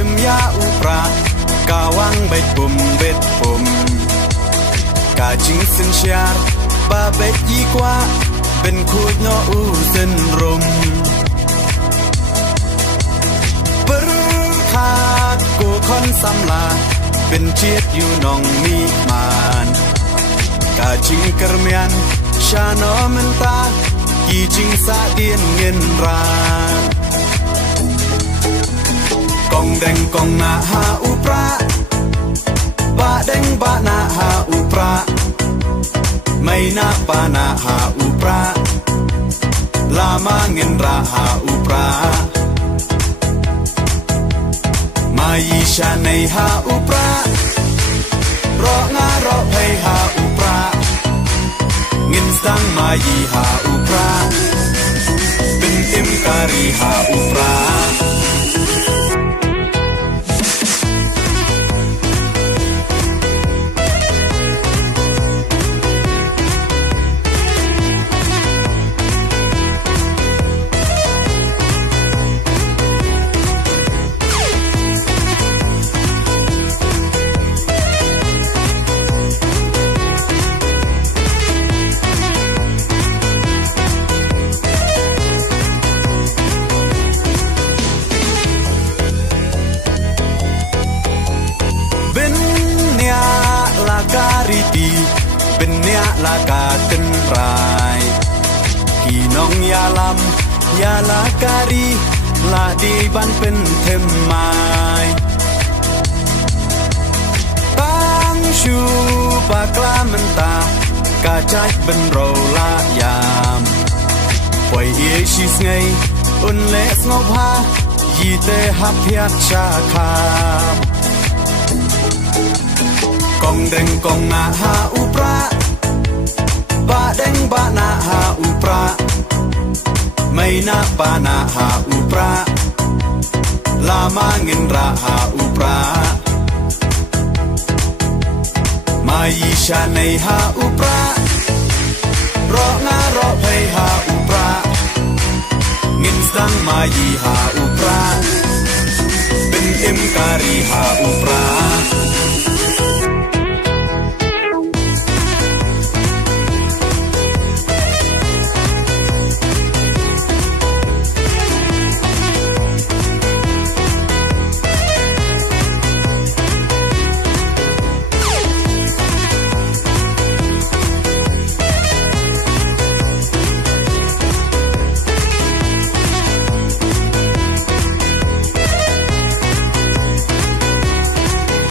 jem ya upra kawang bet pum ka jing sin syar ba bet yi kwa ben khut no u sin rum per khat ko khon sam la ben chiet yu nong mi man ka jing kermian sha no men ta ki jing sa dien ngin ran kong deng kong na ha upra ba deng ba na ha upra mai na pa na ha upra lama ngin ra ha upra mai sha nei ha upra ro nga ro phei ha upra ngin sang mai ha upra bin im kari ha upra benya la ka ten rai ki nong ya lam ya la kari la di ban pen them mai bang shu pa kla menta ka chai ben ro la yam poi ye shi sngai un le snop ha yi te hap phiat cha kham kong deng kong na ha upra ba deng ba na ha upra mai na pa na ha upra lama ngin ra ha upra mai sha nei ha upra ro nga ro phei ha upra ngin sang mai ha upra bin im kari ha upra